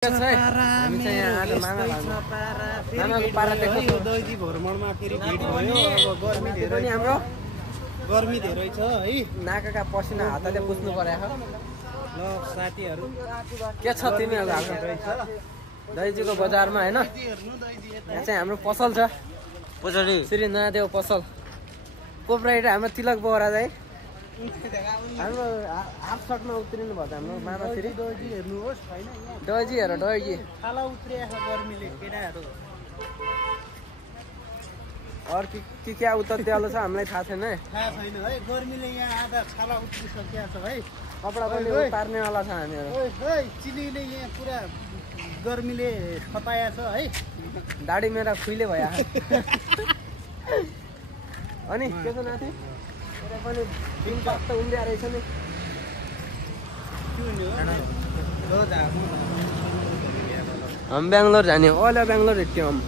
हामी चाहिँ यहाँ आज मामाको पारा देख्छौँ। दैजी भ्रमणमा फेरि भिड भयो। अब गर्मी धेरै पनि हाम्रो गर्मी धेरै छ है। नाकाका पसिना हातले पुस्नु परेको ल साथीहरू के छ तिमीहरूको हाल दैजीको बजारमा हैन। यहाँ चाहिँ हाम्रो पसल छ पछाडि श्री नयादेव पसल कोपराइटर हाम्रो तिलक बोरा है। हाम्रो हाफ सर्टमा उत्रिनु भयो हाम्रो मामा श्री दैजी हेर्नुहोस् हैन। दैजी हेर दैजी छाला उत्रिएको गर्मीले केटाहरू। और के क्या उतत्यालो छ हामीलाई थाहा छैन है। थाहा छैन है। गर्मीले यहाँ आधा छाला उत्रिसकेको छ है। कपडा पनि पार्नेवाला छ हामीहरू। ओइ चिलीले यहाँ पुरा गर्मीले खपाया छ है। दाढी मेरा खुइले भया अनि के छ नाति पनि दिन कस्तो उम्रिया रहेछ नि। हम बेंगलोर जाने ओला बेंगलोर हिँड्थ्यौँ हम।